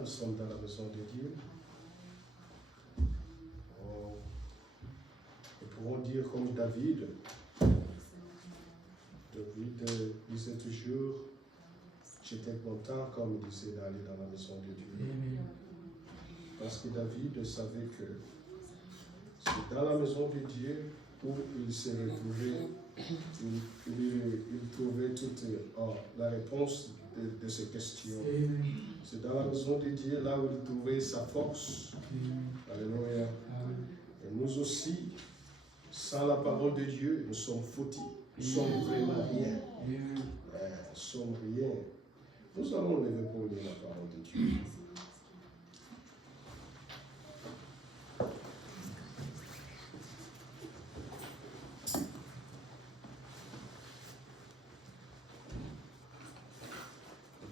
Nous sommes dans la maison de Dieu. Nous pourrons dire comme David. David disait toujours, j'étais content, comme il disait, d'aller dans la maison de Dieu. Parce que David savait que c'est dans la maison de Dieu où il se retrouvait, il trouvait toute la réponse de ces questions. C'est dans la maison de Dieu là où il trouvait sa force. Alléluia. Et nous aussi, sans la parole de Dieu, nous sommes foutus. Nous sommes vraiment rien. Nous sommes rien. Nous allons lever pour lire la parole de Dieu.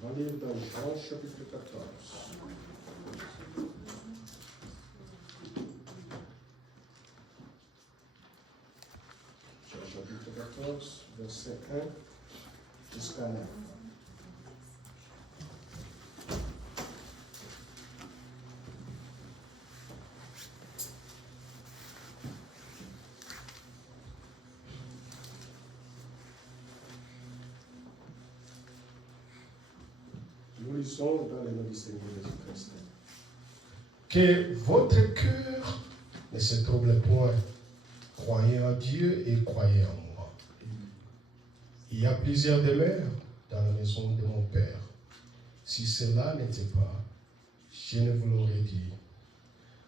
On va lire dans Jean chapitre 14. Jean chapitre 14, verset 1 jusqu'à 9. Nous lisons dans le nom du Seigneur Jésus-Christ. Que votre cœur ne se trouble point. Croyez en Dieu et croyez en moi. Il y a plusieurs demeures dans la maison de mon Père. Si cela n'était pas, je ne vous l'aurais dit.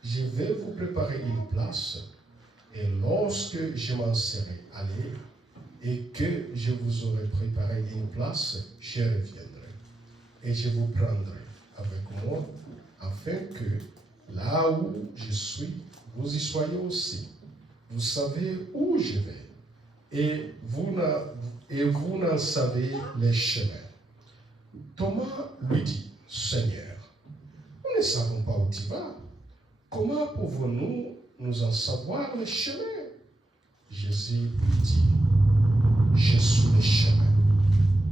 Je vais vous préparer une place, et lorsque je m'en serai allé, et que je vous aurai préparé une place, je reviendrai. Et je vous prendrai avec moi, afin que là où je suis, vous y soyez aussi. Vous savez où je vais, et vous n'en savez les chemins. Thomas lui dit, Seigneur, nous ne savons pas où tu vas. Comment pouvons-nous nous en savoir les chemins? Jésus lui dit, je suis le chemin,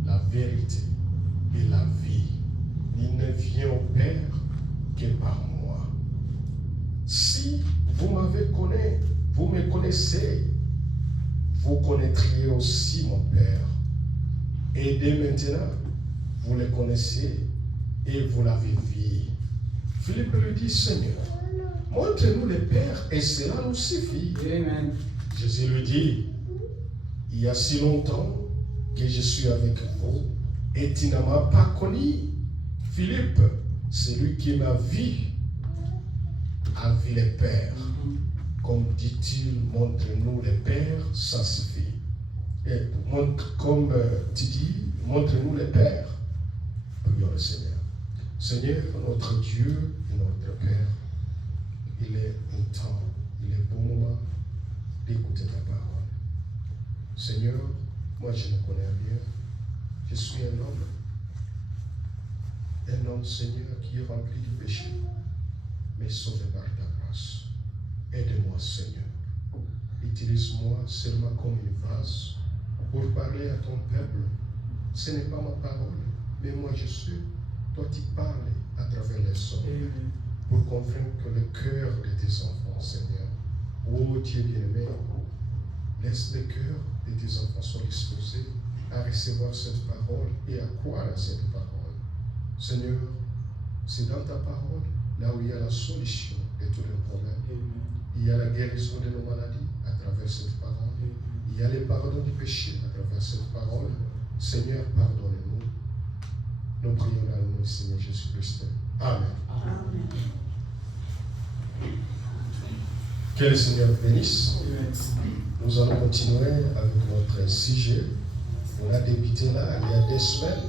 la vérité et la vie. Il ne vient au Père que par moi. Si vous me connaissez, vous connaîtriez aussi mon Père. Et dès maintenant, vous le connaissez et vous l'avez vu. Philippe lui dit, Seigneur, montre-nous le Père et cela nous suffit. Amen. Jésus lui dit, il y a si longtemps que je suis avec vous et tu ne m'as pas connu. Philippe, celui qui m'a vu, a vu le Père. Comme dit-il, montre-nous le Père, ça suffit. Et comme tu dis, montre-nous le Père. Prions le Seigneur. Seigneur, notre Dieu et notre Père, il est un temps, il est bon moment d'écouter ta parole. Seigneur, moi je ne connais rien. Je suis un homme, Seigneur, qui est rempli de péché, mais sauvé par ta grâce. Aide-moi, Seigneur. Utilise-moi seulement comme une vase pour parler à ton peuple. Ce n'est pas ma parole, mais moi je suis. Toi, tu parles à travers les sons pour convaincre le cœur de tes enfants, Seigneur. Oh Dieu bien-aimé, laisse le cœur de tes enfants soit disposé à recevoir cette parole et à croire à cette parole. Seigneur, c'est dans ta parole là où il y a la solution de tous les problèmes. Il y a la guérison de nos maladies à travers cette parole. Il y a le pardon du péché à travers cette parole. Seigneur, pardonne-nous. Nous prions dans le nom du Seigneur Jésus-Christ. Amen. Amen. Que le Seigneur bénisse. Nous allons continuer avec notre sujet. On a débuté là il y a 2 semaines.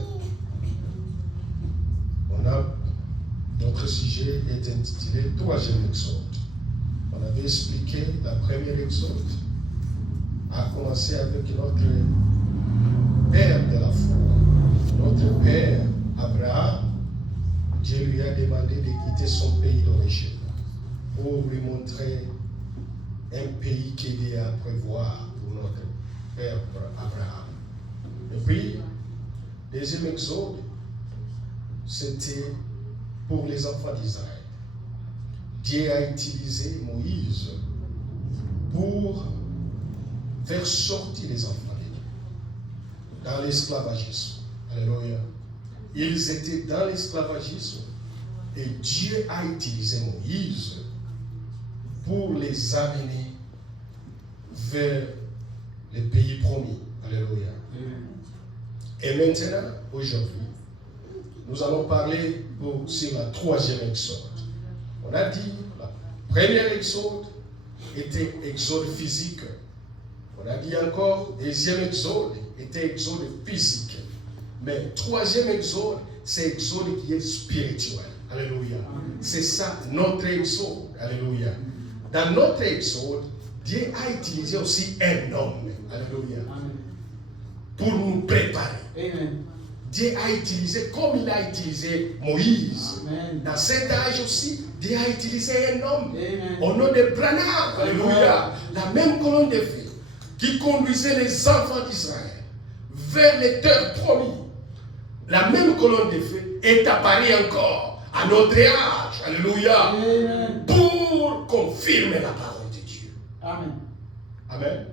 Notre sujet est intitulé 3e exode. On avait expliqué la première exode a commencé avec notre père de la foi, notre père Abraham. Dieu lui a demandé de quitter son pays d'origine pour lui montrer un pays qu'il est à prévoir pour notre père Abraham. Et puis, deuxième exode, c'était pour les enfants d'Israël. Dieu a utilisé Moïse pour faire sortir les enfants de Dieu dans l'esclavagisme. Alléluia. Ils étaient dans l'esclavagisme et Dieu a utilisé Moïse pour les amener vers le pays promis. Alléluia. Et maintenant, aujourd'hui, nous allons parler sur la troisième exode. On a dit, la première exode était exode physique. On a dit encore, deuxième exode était exode physique. Mais troisième exode, c'est exode qui est spirituel. Alléluia. C'est ça notre exode. Alléluia. Dans notre exode, Dieu a utilisé aussi un homme. Alléluia. Pour nous préparer. Amen. Dieu a utilisé, comme il a utilisé Moïse. Amen. Dans cet âge aussi, Dieu a utilisé un homme. Amen. Au nom de Branham. Alléluia. La même colonne de feu qui conduisait les enfants d'Israël vers les terres promises. La même colonne de feu est apparue encore à notre âge. Alléluia. Amen. Pour confirmer la parole de Dieu. Amen. Amen.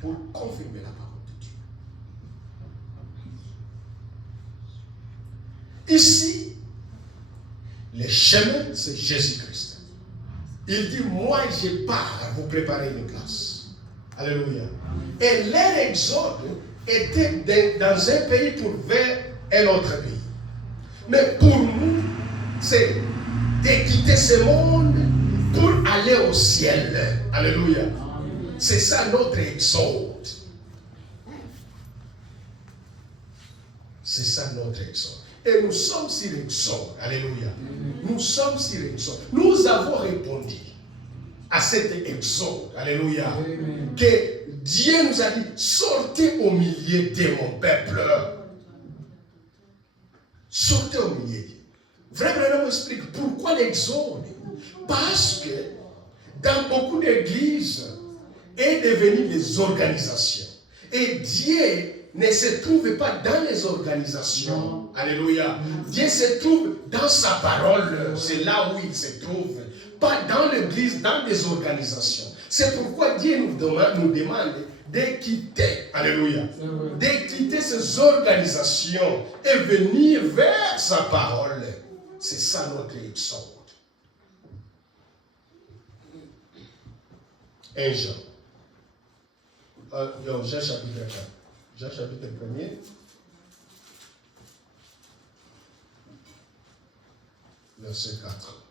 Pour confirmer la parole. Ici, le chemin, c'est Jésus-Christ. Il dit, moi, je pars vous préparer une place. Alléluia. Et leur exode était dans un pays pour vers un autre pays. Mais pour nous, c'est de quitter ce monde pour aller au ciel. Alléluia. C'est ça notre exode. C'est ça notre exode. Et nous sommes sur l'exode. Alléluia. Nous sommes sur l'exode. Nous avons répondu à cet exode. Alléluia. Que Dieu nous a dit, sortez au milieu de mon peuple. Sortez au milieu. Vraiment, on explique pourquoi l'exode. Parce que dans beaucoup d'églises, est devenu des organisations. Et Dieu ne se trouve pas dans les organisations. Alléluia. Dieu se trouve dans sa parole. C'est là où il se trouve. Pas dans l'église, dans des organisations. C'est pourquoi Dieu nous demande de quitter. Alléluia. De quitter ces organisations et venir vers sa parole. C'est ça notre exode. 1 Jean. Jean chapitre 4. Jean chapitre 1er. Verset 4.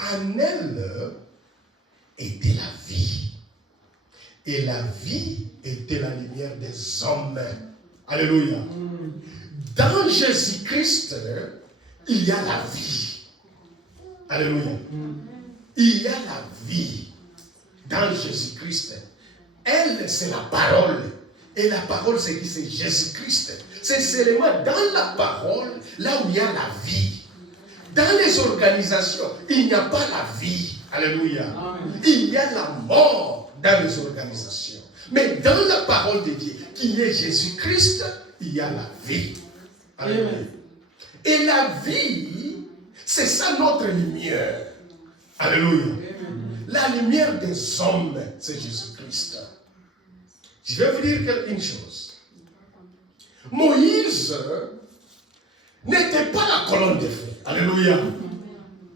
En elle était la vie. Et la vie était la lumière des hommes. Alléluia. Dans Jésus-Christ, il y a la vie. Alléluia. Il y a la vie dans Jésus-Christ. Elle, c'est la parole. Et la parole, c'est qui? C'est Jésus-Christ. C'est seulement dans la parole, là où il y a la vie. Dans les organisations, il n'y a pas la vie. Alléluia. Il y a la mort dans les organisations. Mais dans la parole de Dieu, qui est Jésus-Christ, il y a la vie. Alléluia. Et la vie, c'est ça notre lumière. Alléluia. La lumière des hommes, c'est Jésus-Christ. Je vais vous dire une chose. Moïse n'était pas la colonne de feu. Alléluia.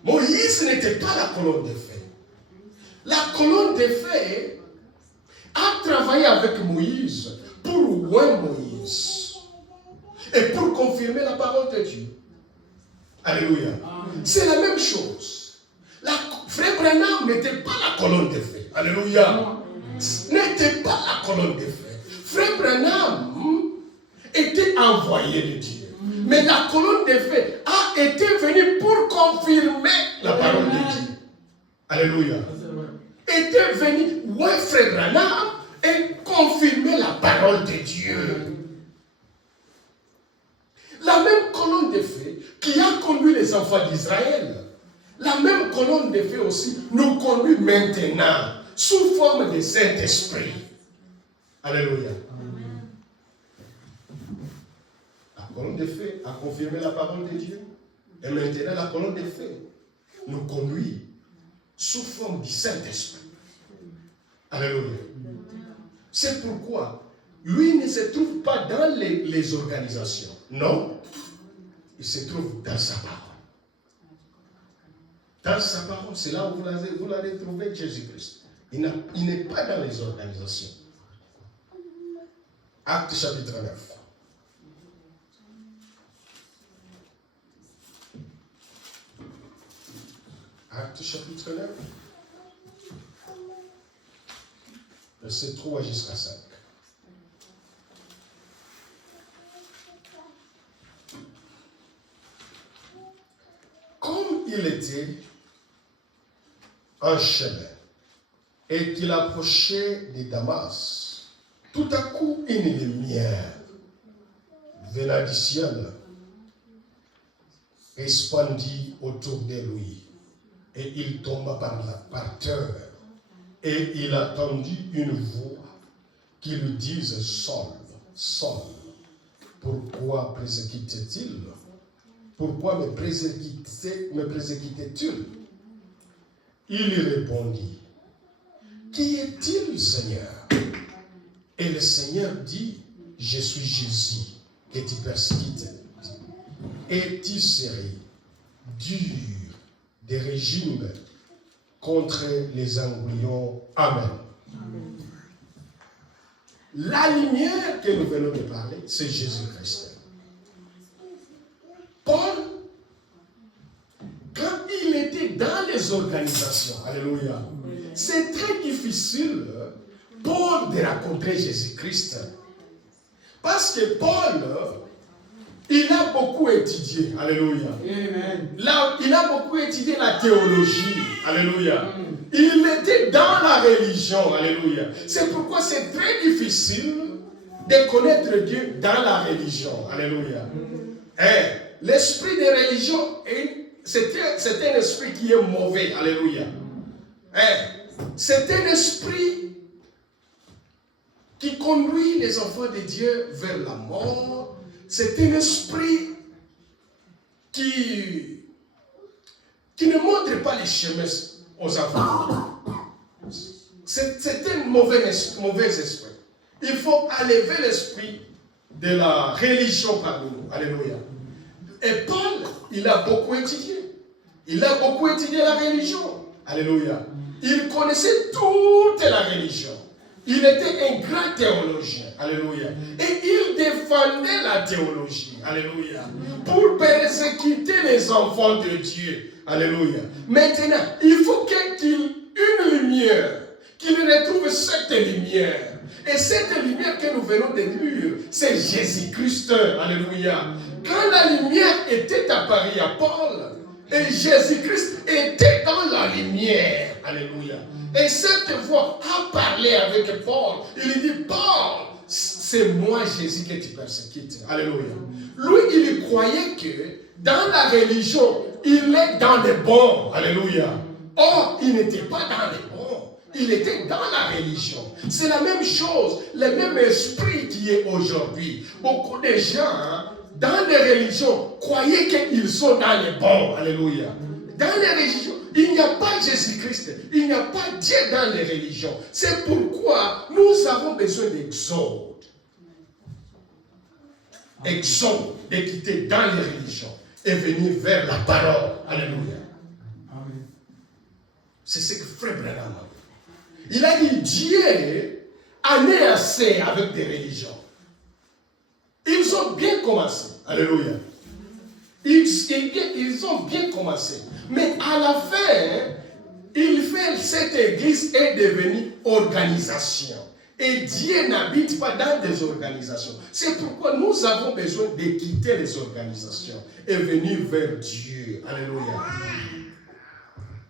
Moïse n'était pas la colonne de feu. La colonne de feu a travaillé avec Moïse pour louer Moïse et pour confirmer la parole de Dieu. Alléluia. C'est la même chose. Frère Branham n'était pas la colonne de feu. Alléluia. N'était pas la colonne de feu. Frère Branham était envoyé de Dieu. Mais la colonne de feu a été venue pour confirmer la parole de Dieu. Alléluia. Était venu, ouais, frère Branham, et confirmer la parole de Dieu. La même colonne de feu qui a conduit les enfants d'Israël, la même colonne de feu aussi nous conduit maintenant sous forme de Saint-Esprit. Alléluia. La colonne de feu a confirmé la parole de Dieu. Et maintenant, la colonne de feu nous conduit sous forme du Saint-Esprit. Alléluia. C'est pourquoi lui ne se trouve pas dans les organisations. Non. Il se trouve dans sa parole. Dans sa parole, c'est là où vous l'avez trouvé, Jésus-Christ. Il n'est pas dans les organisations. Acte chapitre 9. Acte chapitre 9. Verset 3 jusqu'à 5. Comme il était en chemin et qu'il approchait de Damas, tout à coup une lumière venant du ciel répandit autour de lui et il tomba par terre et il entendit une voix qui lui disait: Saul, Saul, pourquoi persécutais-tu? Pourquoi me persécutais-tu? Il lui répondit: Qui est-il, Seigneur? Et le Seigneur dit: Je suis Jésus que tu persécutes. Et tu serais dur des régimes contre les embryons. Amen. Amen. La lumière que nous venons de parler, c'est Jésus-Christ. Paul, quand il était dans les organisations, alléluia, c'est très difficile Paul de rencontrer Jésus-Christ. Parce que Paul, il a beaucoup étudié, alléluia. Amen. Là, il a beaucoup étudié la théologie, alléluia. Il était dans la religion, alléluia. C'est pourquoi c'est très difficile de connaître Dieu dans la religion, alléluia. L'esprit de religion, c'est un esprit qui est mauvais, alléluia. C'est un esprit qui conduit les enfants de Dieu vers la mort. C'est un esprit qui ne montre pas les chemins aux enfants. C'est un mauvais esprit. Il faut enlever l'esprit de la religion parmi nous. Alléluia. Et Paul, il a beaucoup étudié. Il a beaucoup étudié la religion. Alléluia. Il connaissait toute la religion. Il était un grand théologien. Alléluia. Et il défendait la théologie. Alléluia. Pour persécuter les enfants de Dieu. Alléluia. Maintenant, il faut qu'il y ait une lumière. Qu'il retrouve cette lumière. Et cette lumière que nous venons de lire, c'est Jésus-Christ. Alléluia. Quand la lumière était apparue à Paul, et Jésus-Christ était dans la lumière. Alléluia. Et cette voix a parlé avec Paul. Il dit: Paul, c'est moi Jésus que tu persécutes. Alléluia. Lui, il croyait que dans la religion, il est dans les bons. Alléluia. Or, il n'était pas dans les bons. Il était dans la religion. C'est la même chose, le même esprit qui est aujourd'hui. Beaucoup de gens, dans les religions, croyaient qu'ils sont dans les bons. Alléluia. Dans les religions, il n'y a pas Jésus-Christ. Il n'y a pas Dieu dans les religions. C'est pourquoi nous avons besoin d'exode. Exode, de quitter dans les religions et venir vers la parole. Alléluia. Amen. C'est ce que Frère Branham a dit. Il a dit: Dieu en est assez avec des religions. Ils ont bien commencé. Alléluia. Ils ont bien commencé. Mais à la fin, cette église est devenue organisation. Et Dieu n'habite pas dans des organisations. C'est pourquoi nous avons besoin de quitter les organisations et venir vers Dieu. Alléluia.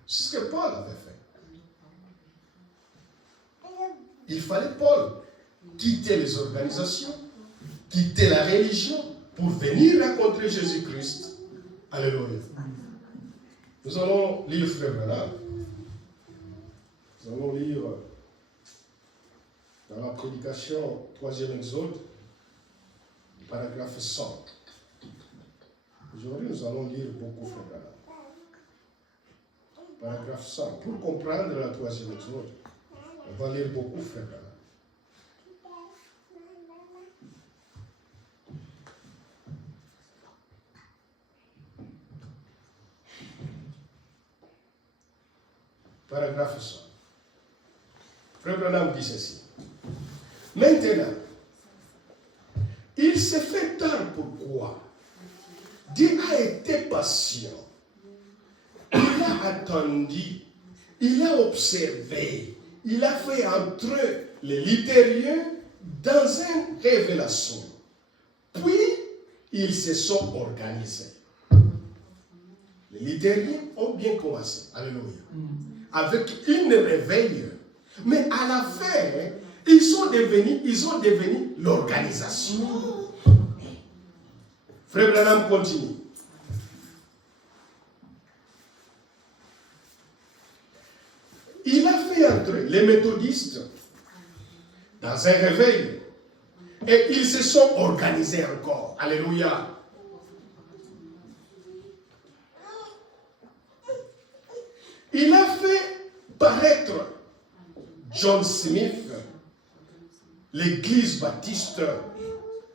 C'est ce que Paul avait fait. Il fallait Paul quitter les organisations, quitter la religion pour venir rencontrer Jésus-Christ. Alléluia. Nous allons lire Frère Branham. Nous allons lire dans la prédication 3e Exode, paragraphe 100. Aujourd'hui, nous allons lire beaucoup, frère Branham. Paragraphe 100. Pour comprendre la troisième exode, on va lire beaucoup, frère Branham. Paragraphe 100. Frère Branham dit ceci. Maintenant, il s'est fait tard pourquoi Dieu a été patient. Il a attendu, il a observé, il a fait entrer les littériens dans une révélation. Puis, ils se sont organisés. Les littériens ont bien commencé. Alléluia. Avec une réveil. Mais à la fin, ils ont devenu l'organisation. Frère Branham continue. Il a fait entrer les méthodistes dans un réveil et ils se sont organisés encore. Alléluia. Il a fait paraître John Smith, l'église baptiste.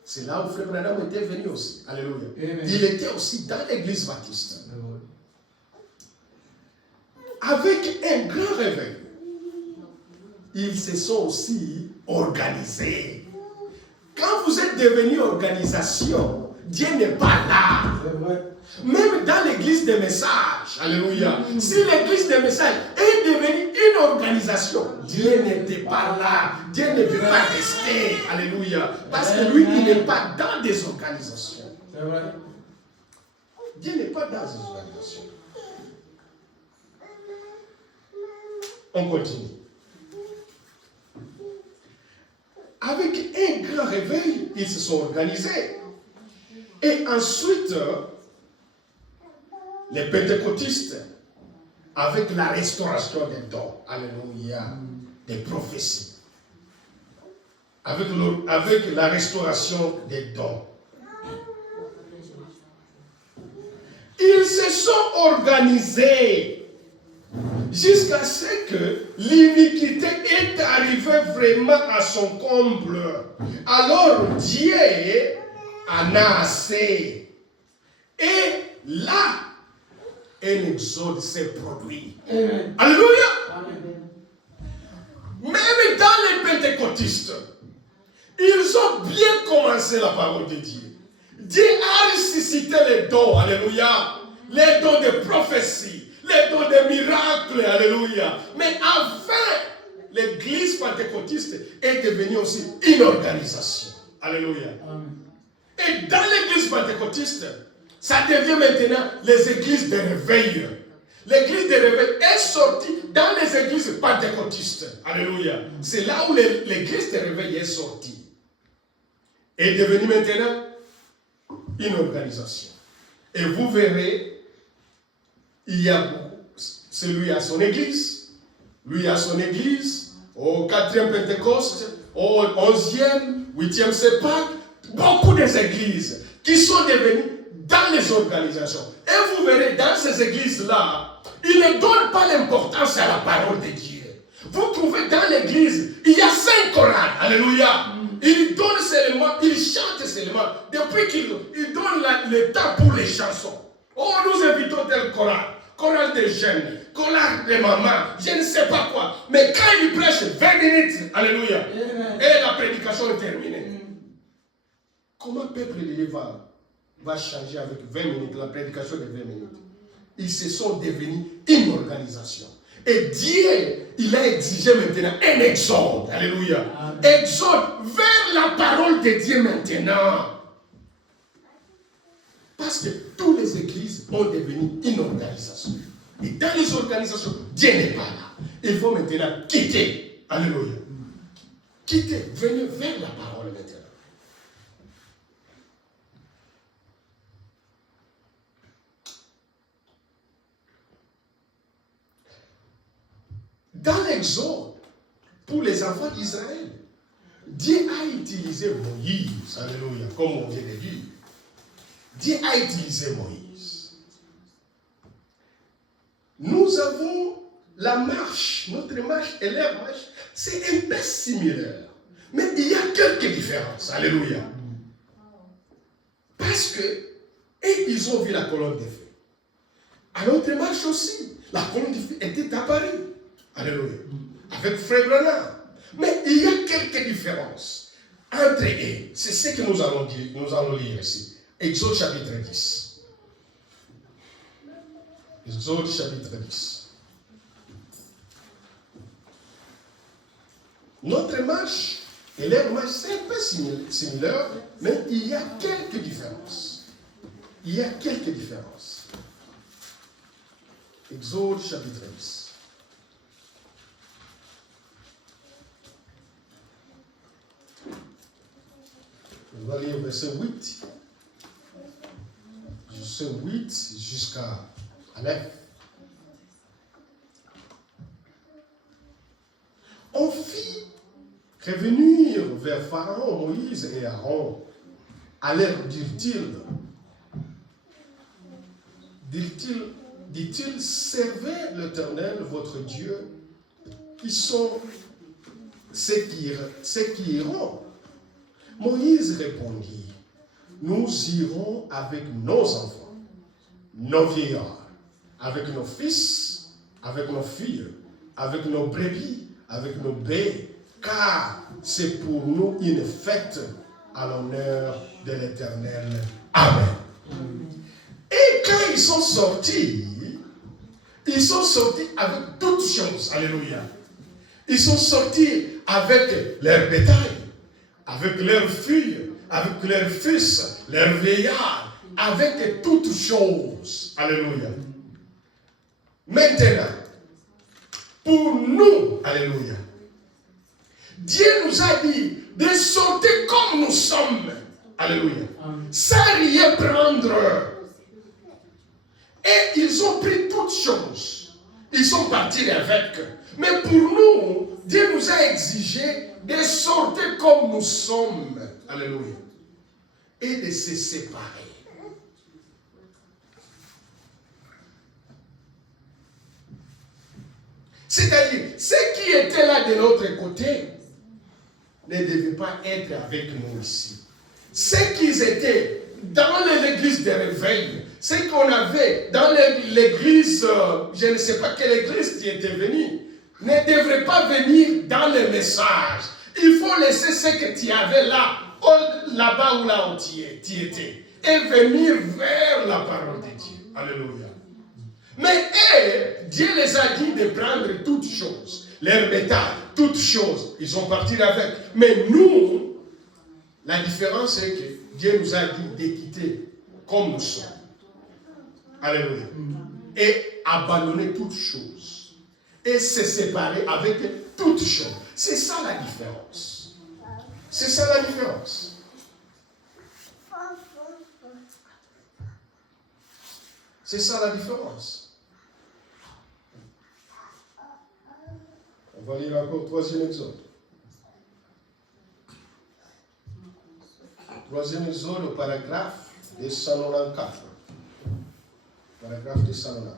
C'est là où Frère Branham était venu aussi. Alléluia. Amen. Il était aussi dans l'église baptiste. Amen. Avec un grand réveil, ils se sont aussi organisés. Quand vous êtes devenu organisation, Dieu n'est pas là. Même dans l'église des messages, alléluia. Si l'église des messages est devenue une organisation, Dieu n'était pas là. Dieu ne peut pas rester, alléluia. Parce que lui, il n'est pas dans des organisations. Dieu n'est pas dans des organisations. On continue. Avec un grand réveil, ils se sont organisés. Et ensuite, les pentecôtistes, avec la restauration des dons, alléluia, des prophéties, avec la restauration des dons, ils se sont organisés jusqu'à ce que l'iniquité est arrivée vraiment à son comble. Alors Dieu en a assez. Et là, un exode s'est produit. Amen. Alléluia. Amen. Même dans les pentecôtistes, ils ont bien commencé la parole de Dieu. Dieu a ressuscité les dons, alléluia, les dons de prophétie, les dons de miracles, alléluia. Mais enfin, l'église pentecôtiste est devenue aussi une organisation. Alléluia. Amen. Et dans l'église pentecôtiste, ça devient maintenant les églises de réveil. L'église de réveil est sortie dans les églises pentecôtistes. Alléluia. C'est là où l'église de réveil est sortie. Est devenue maintenant une organisation. Et vous verrez, il y a celui à son église, lui à son église, au 4e Pentecôte, au 11e, 8e Sépac, beaucoup des églises qui sont devenues dans les organisations. Et vous verrez, dans ces églises-là, ils ne donnent pas l'importance à la parole de Dieu. Vous trouvez dans l'église, il y a 5 chorales. Alléluia. Ils donnent seulement, ils chantent seulement. Depuis qu'ils donnent le temps pour les chansons. Oh, nous invitons tel chorale. Chorale des jeunes, chorale des mamans, je ne sais pas quoi. Mais quand ils prêchent 20 minutes, alléluia, et la prédication est terminée. Comment le peuple de Dieu va changer avec 20 minutes, la prédication de 20 minutes? Ils se sont devenus une organisation. Et Dieu, il a exigé maintenant un exode. Alléluia. Amen. Exode vers la parole de Dieu maintenant. Parce que toutes les églises ont devenu une organisation. Et dans les organisations, Dieu n'est pas là. Il faut maintenant quitter. Alléluia. Quitter, venir vers la parole maintenant. Dans l'Exode, pour les enfants d'Israël, Dieu a utilisé Moïse, alléluia, comme on vient de dire. Dieu a utilisé Moïse. Nous avons la marche, notre marche et leur marche, c'est un peu similaire. Mais il y a quelques différences. Alléluia. Parce que, et ils ont vu la colonne de feu. À notre marche aussi, la colonne de feu était à Paris. Alléluia. Avec Frère Branham. Mais il y a quelques différences entre eux. C'est ce que nous allons lire ici. Exode chapitre 10. Exode chapitre 10. Notre marche et leur marche, c'est un peu similaire, mais il y a quelques différences. Il y a quelques différences. Exode chapitre 10. On va lire verset 8. Verset 8 jusqu'à 9. On fit revenir vers Pharaon, Moïse et Aaron. Alors dit-il, servez l'Éternel, votre Dieu, qui sont ceux qui iront. Moïse répondit, nous irons avec nos enfants, nos vieillards, avec nos fils, avec nos filles, avec nos brebis, avec nos baies, car c'est pour nous une fête à l'honneur de l'Éternel. Amen. Et quand ils sont sortis avec toutes choses. Alléluia. Ils sont sortis avec leur bétail, avec leurs filles, avec leurs fils, leurs vieillards, avec toutes choses. Alléluia. Maintenant, pour nous, alléluia, Dieu nous a dit de sortir comme nous sommes. Alléluia. Sans rien prendre. Et ils ont pris toutes choses. Ils sont partis avec. Mais pour nous, Dieu nous a exigé de sortir comme nous sommes. Alléluia. Et de se séparer. C'est-à-dire, ceux qui étaient là de l'autre côté ne devaient pas être avec nous ici. Ceux qui étaient dans l'église de réveil, ceux qu'on avait dans l'église, je ne sais pas quelle église qui était venue, ne devraient pas venir dans le message. Il faut laisser ce que tu avais là-bas ou là où tu étais, et venir vers la parole de Dieu. Alléluia. Mais Dieu les a dit de prendre toutes choses, leur bétail, toutes choses. Ils sont partis avec. Mais nous, la différence c'est que Dieu nous a dit de quitter comme nous sommes. Alléluia. Et abandonner toutes choses. Et se séparer avec toutes choses. C'est ça la différence. C'est ça la différence. C'est ça la différence. On va lire encore troisième exode. Troisième exode au paragraphe 294. Paragraphe 294.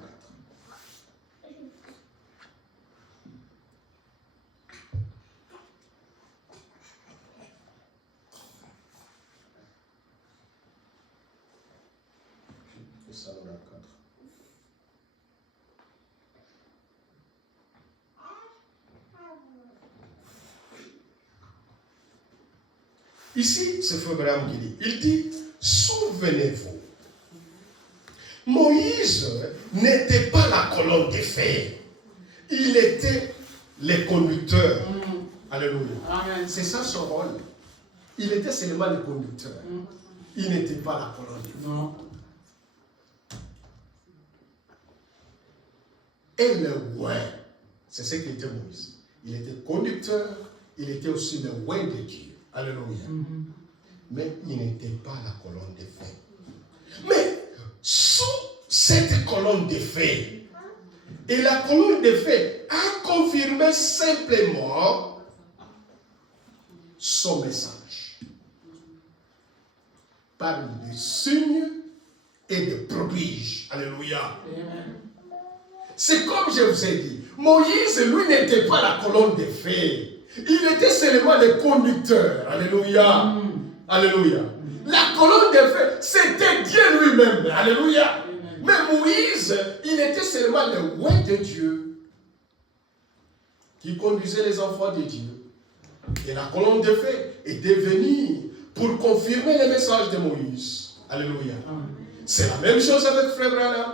Ici, c'est Frère Branham qui dit. Il dit, souvenez-vous, Moïse n'était pas la colonne de feu. Il était le conducteur. Alléluia. Amen. C'est ça son rôle. Il était seulement le conducteur. Il n'était pas la colonne de feu. Non. Et le oint, c'est ce qu'était Moïse. Il était conducteur, il était aussi le oint de Dieu. Alléluia. Mais il n'était pas la colonne de feu. Mais sous cette colonne de feu, et la colonne de feu a confirmé simplement son message par des signes et de prodiges. Alléluia. Amen. C'est comme je vous ai dit, Moïse, lui, n'était pas la colonne de feu. Il était seulement le conducteur. Alléluia. Alléluia. La colonne de feu, c'était Dieu lui-même. Alléluia. Mais Moïse, il était seulement le roi de Dieu qui conduisait les enfants de Dieu. Et la colonne de feu était venue pour confirmer le message de Moïse. Alléluia. C'est la même chose avec Frère Branham.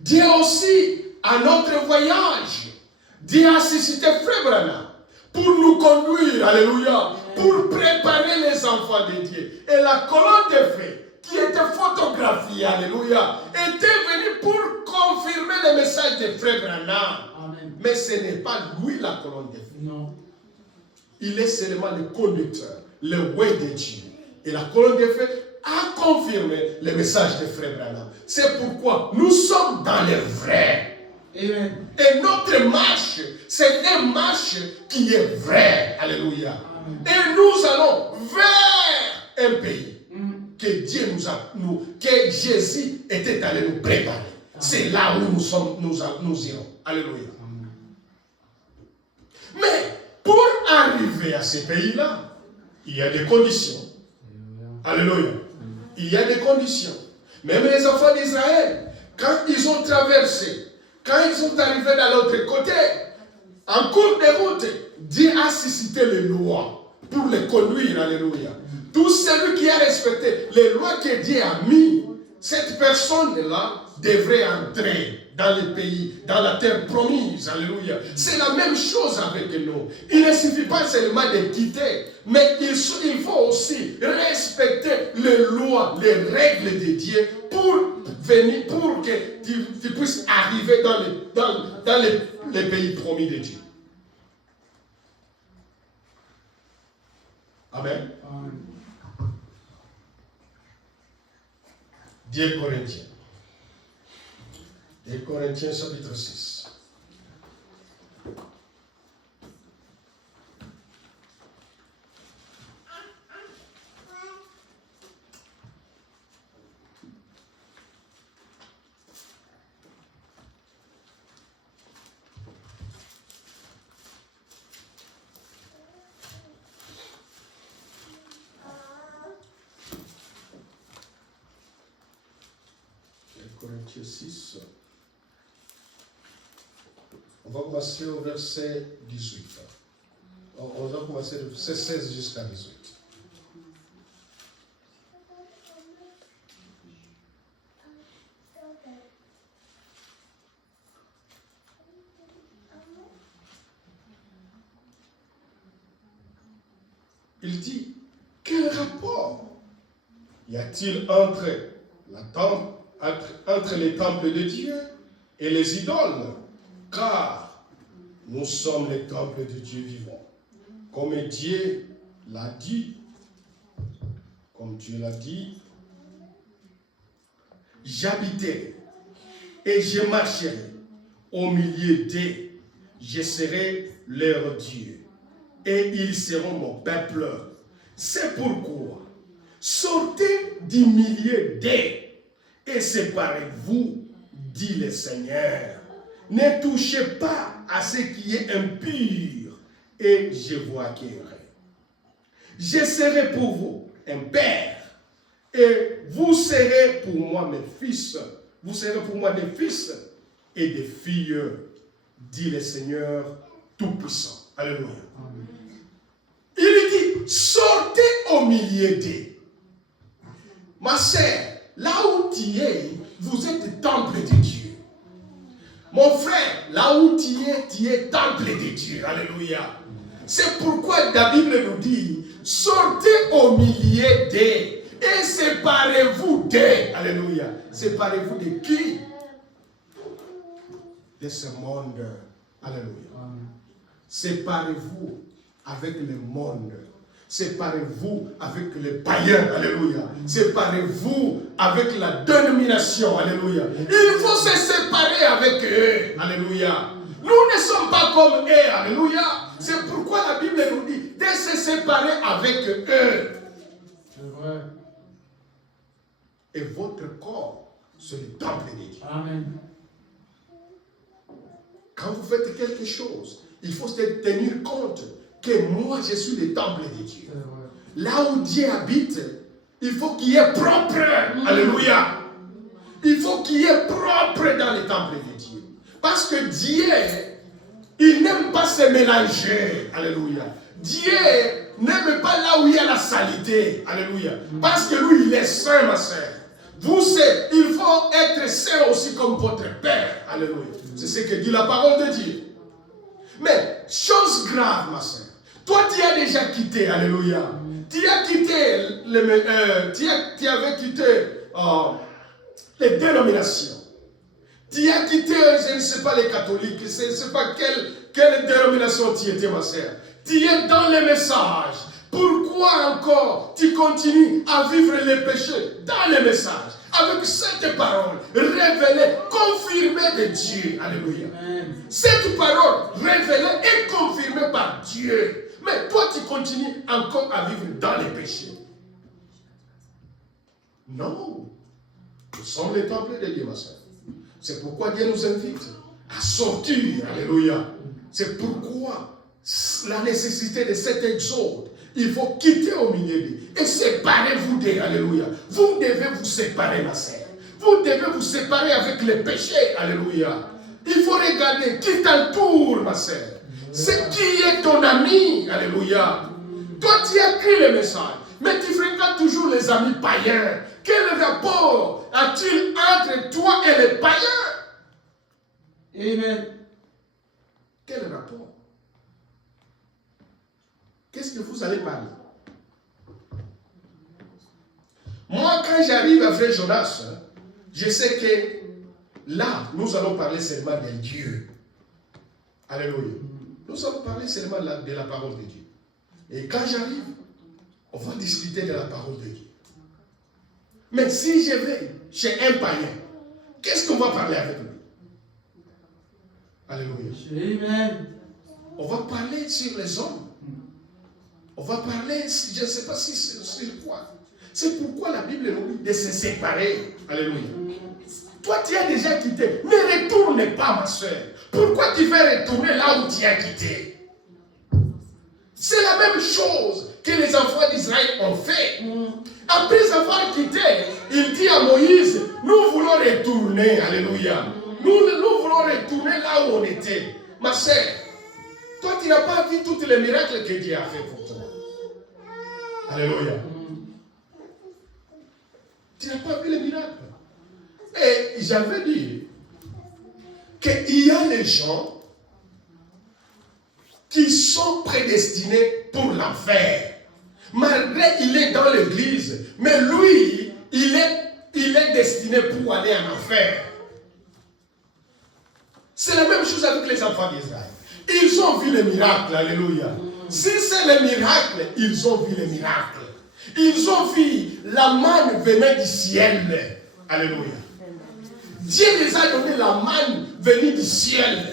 Dieu aussi, à notre voyage, Dieu a suscité Frère Branham pour nous conduire, alléluia, pour préparer les enfants de Dieu. Et la colonne de feu, qui était photographiée, alléluia, était venue pour confirmer le message de Frère Branham. Amen. Mais ce n'est pas lui la colonne de feu. Non. Il est seulement le conducteur, le roi de Dieu. Et la colonne de feu a confirmé le message de Frère Branham. C'est pourquoi nous sommes dans le vrai. Amen. Et notre marche, c'est une marche qui est vraie. Alléluia. Amen. Et nous allons vers un pays que Dieu que Jésus était allé nous préparer. Amen. C'est là où nous irons. Alléluia. Amen. Mais pour arriver à ce pays-là, il y a des conditions. Alléluia. Il y a des conditions. Même les enfants d'Israël, quand ils ont traversé, quand ils sont arrivés de l'autre côté, en cours de route, Dieu a suscité les lois pour les conduire. Alléluia. Tout celui qui a respecté les lois que Dieu a mis, cette personne-là devrait entrer dans le pays, dans la terre promise. Alléluia. C'est la même chose avec nous. Il ne suffit pas seulement de quitter, mais il faut aussi respecter les lois, les règles de Dieu pour venir, pour que tu puisses arriver dans les pays promis de Dieu. Amen. Dieu Corinthiens. 1 Corinthiens chapitre 6. Corinthiens 6. On va commencer au verset 18. On va commencer du verset 16 jusqu'à 18. Il dit, quel rapport y a-t-il entre les temples de Dieu et les idoles? Car nous sommes les temples de Dieu vivant. Comme Dieu l'a dit, j'habiterai et je marcherai au milieu d'eux. Je serai leur Dieu et ils seront mon peuple. C'est pourquoi sortez du milieu d'eux et séparez-vous, dit le Seigneur. Ne touchez pas à ce qui est impur et je vous accueillerai. Je serai pour vous un père et vous serez pour moi mes fils. Vous serez pour moi des fils et des filles, dit le Seigneur Tout-Puissant. Alléluia. Amen. Il dit, sortez au milieu d'eux. Ma sœur, là où tu es, vous êtes temple de Dieu. Mon frère, là où tu es temple de Dieu. Alléluia. C'est pourquoi la Bible nous dit, sortez au milieu d'eux et séparez-vous d'eux. Alléluia. Séparez-vous de qui? De ce monde. Alléluia. Séparez-vous avec le monde. Séparez-vous avec les païens. Alléluia. Séparez-vous avec la dénomination. Alléluia. Il faut se séparer avec eux. Alléluia. Nous ne sommes pas comme eux. Alléluia. C'est pourquoi la Bible nous dit de se séparer avec eux. C'est vrai. Et votre corps, c'est le temple de Dieu. Amen. Quand vous faites quelque chose, il faut se tenir compte que moi, je suis le temple de Dieu. Là où Dieu habite, il faut qu'il y ait propre. Alléluia. Il faut qu'il y ait propre dans le temple de Dieu. Parce que Dieu, il n'aime pas se mélanger. Alléluia. Dieu n'aime pas là où il y a la saleté. Alléluia. Parce que lui, il est saint, ma sœur. Vous savez, il faut être saint aussi comme votre Père. Alléluia. C'est ce que dit la parole de Dieu. Mais, chose grave, ma sœur. Toi, tu as déjà quitté. Alléluia. Tu as quitté, tu avais quitté les dénominations. Tu as quitté, je ne sais pas, les catholiques. Je ne sais pas quelle dénomination tu étais, ma sœur. Tu es dans les messages. Pourquoi encore tu continues à vivre les péchés dans les messages? Avec cette parole révélée, confirmée de Dieu. Alléluia. Cette parole révélée et confirmée par Dieu. Mais toi, tu continues encore à vivre dans les péchés. Non. Nous sommes les temples de Dieu, ma soeur. C'est pourquoi Dieu nous invite à sortir. Alléluia. C'est pourquoi la nécessité de cet exode. Il faut quitter au milieu d'eux et séparez-vous d'eux. Alléluia. Vous devez vous séparer, ma sœur. Vous devez vous séparer avec les péchés. Alléluia. Il faut regarder qui t'entoure, ma sœur. C'est qui est ton ami. Alléluia. Toi, tu as écrit le message, mais tu fréquentes toujours les amis païens. Quel rapport a-t-il entre toi et les païens? Amen. Quel rapport? Qu'est-ce que vous allez parler? Moi, quand j'arrive à Frère Jonas, je sais que là, nous allons parler seulement de Dieu. Alléluia. Nous allons parler seulement de la parole de Dieu. Et quand j'arrive, on va discuter de la parole de Dieu. Mais si je vais chez un païen, qu'est-ce qu'on va parler avec lui? Alléluia. Amen. On va parler sur les hommes. On va parler, je ne sais pas si c'est sur quoi. C'est pourquoi la Bible nous dit de se séparer. Alléluia. Toi, tu as déjà quitté. Ne retourne pas, ma soeur. Pourquoi tu veux retourner là où tu as quitté? C'est la même chose que les enfants d'Israël ont fait. Après avoir quitté, il dit à Moïse, nous voulons retourner. Alléluia. Nous voulons retourner là où on était. Ma soeur, toi, tu n'as pas vu tous les miracles que Dieu a fait pour toi. Alléluia. Tu n'as pas vu les miracles. Et j'avais dit qu'il y a les gens qui sont prédestinés pour l'enfer. Malgré qu'il est dans l'église, mais lui, il est destiné pour aller en enfer. C'est la même chose avec les enfants d'Israël. Ils ont vu les miracles, alléluia. Si c'est les miracles, ils ont vu les miracles. Ils ont vu la manne venant du ciel. Alléluia. Dieu les a donné la manne venue du ciel.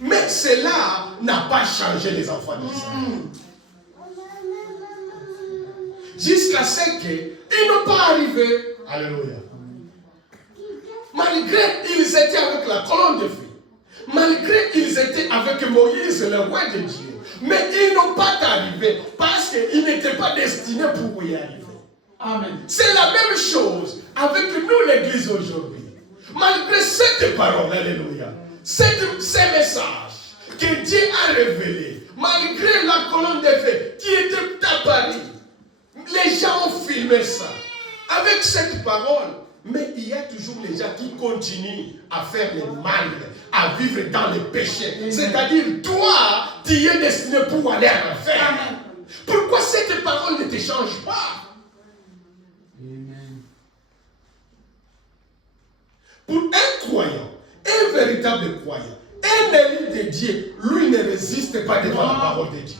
Mais cela n'a pas changé les enfants d'Israël. Jusqu'à ce qu'ils n'ont pas arrivé. Alléluia. Malgré qu'ils étaient avec la colonne de feu. Malgré qu'ils étaient avec Moïse, le roi de Dieu. Mais ils n'ont pas arrivé parce qu'ils n'étaient pas destinés pour y arriver. Amen. C'est la même chose avec nous, l'église aujourd'hui. Malgré cette parole, alléluia, ces messages que Dieu a révélés, malgré la colonne de feu qui était à Paris, les gens ont filmé ça. Avec cette parole, mais il y a toujours les gens qui continuent à faire le mal, à vivre dans le péché. C'est-à-dire, toi, tu es destiné pour aller en enfer. Pourquoi cette parole ne te change pas? Amen. Pour un croyant, un véritable croyant, un élu de Dieu, lui ne résiste pas devant la parole de Dieu.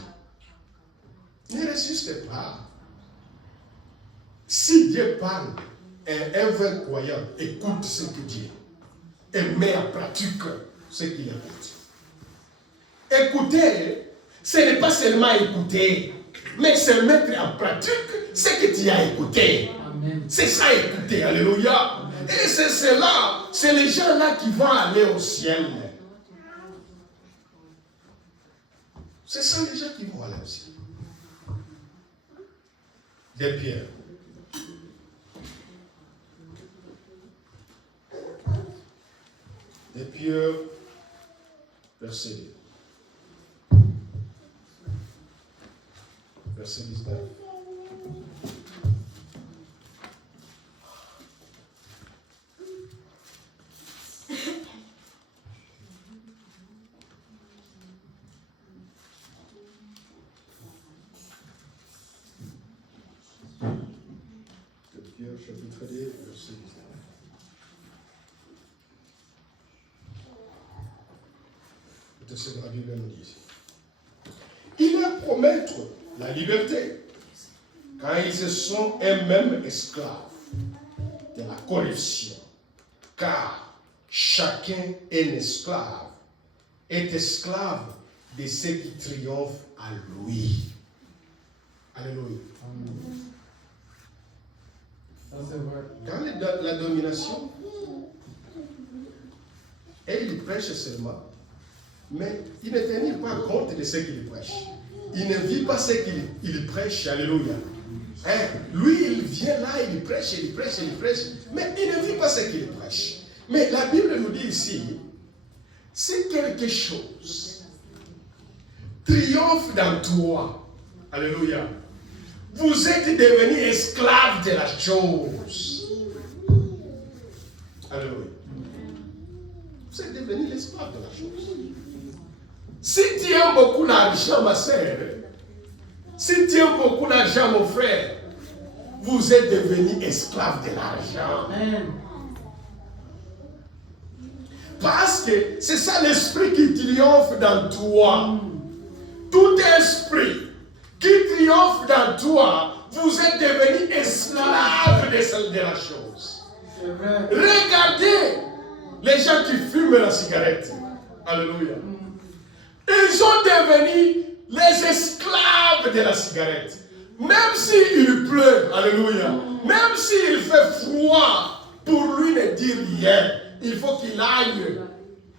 Ne résiste pas. Si Dieu parle, un vrai croyant écoute ce que Dieu dit et met en pratique ce qu'il écoute. Écouter, ce n'est pas seulement écouter, mais c'est mettre en pratique ce que tu as écouté. Amen. C'est ça, écoutez, alléluia. Et c'est cela, c'est les gens-là qui vont aller au ciel. C'est ça les gens qui vont aller au ciel. Des pierres. Des pierres, verset 2. Verset 19. Chapitre 2, verset 19. C'est ce que la Bible nous dit. Ils leur promettent la liberté quand ils se sont eux-mêmes esclaves de la corruption. Car chacun est esclave de ceux qui triomphent à lui. Alléluia. Dans la domination, et il prêche seulement, mais il ne tient pas compte de ce qu'il prêche. Il ne vit pas ce qu'il prêche. Alléluia. Lui, il vient là, il prêche, mais il ne vit pas ce qu'il prêche. Mais la Bible nous dit ici, si quelque chose triomphe dans toi, alléluia, vous êtes devenu esclave de la chose. Alléluia. Vous êtes devenu l'esclave de la chose. Si tu aimes beaucoup l'argent, ma sœur, si tu aimes beaucoup l'argent, mon frère, vous êtes devenu esclave de l'argent. Parce que c'est ça l'esprit qui triomphe dans toi. Tout esprit qui triomphe dans toi, vous êtes devenu esclave de la chose. Regardez les gens qui fument la cigarette. Alléluia. Ils sont devenus les esclaves de la cigarette. Même s'il pleut, alléluia, même s'il fait froid, pour lui ne dire rien. Il faut qu'il aille